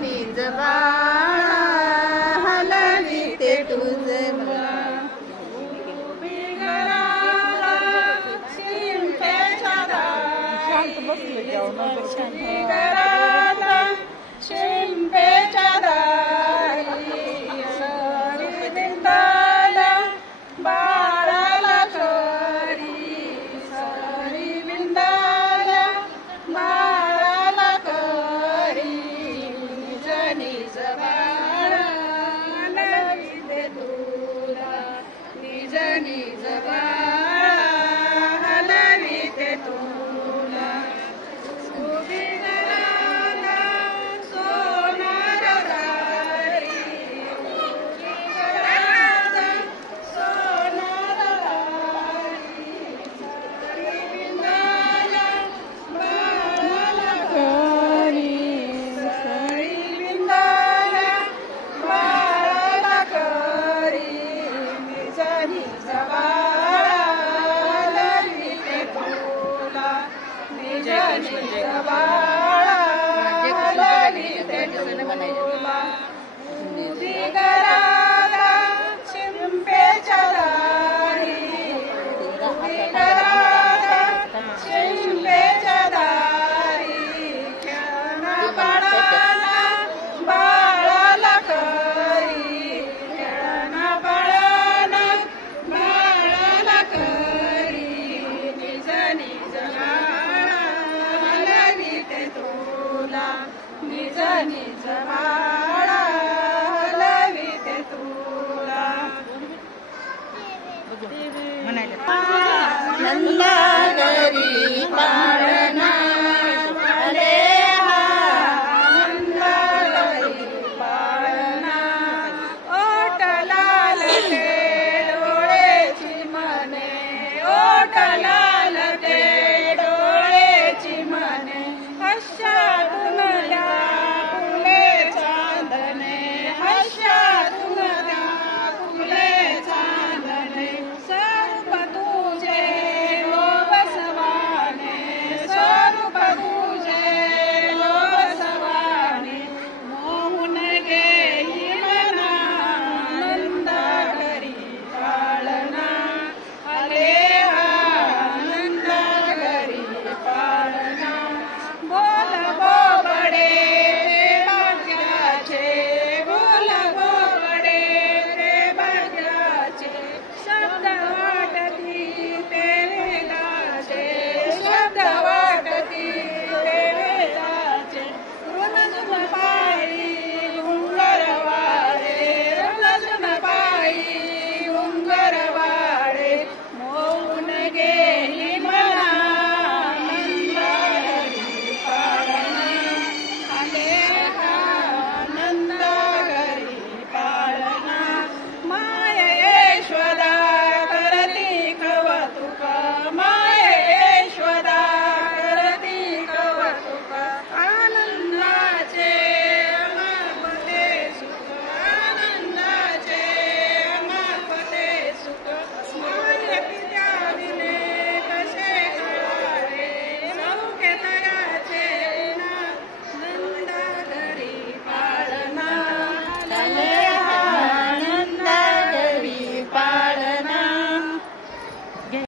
निज बाळा हलविते तुझे शिंपेच्या दारी सरी बिंदाला बाळाला करी सरी बिंदाला बाळाला करी निज निज बाळा हलविते तुला निज निज बाळा हलविते तुला उभी घराला सोनार दारी उभी घराला सोनार दारी सरी बिंदाला बाळाला करी सरी बिंदाला बाळाला करी निज निज बाळा हलविते तुला निज निज बाळा हलविते तुला उभी घराला शिंपेच्या दारी उभी घराला शिंपेच्या दारी खेळणा बाळाला बाळाला करी खेळणा बाळाला बाळाला करी निज निज बाळा हलविते तुला निज निज बाळा हलविते तुला नंदा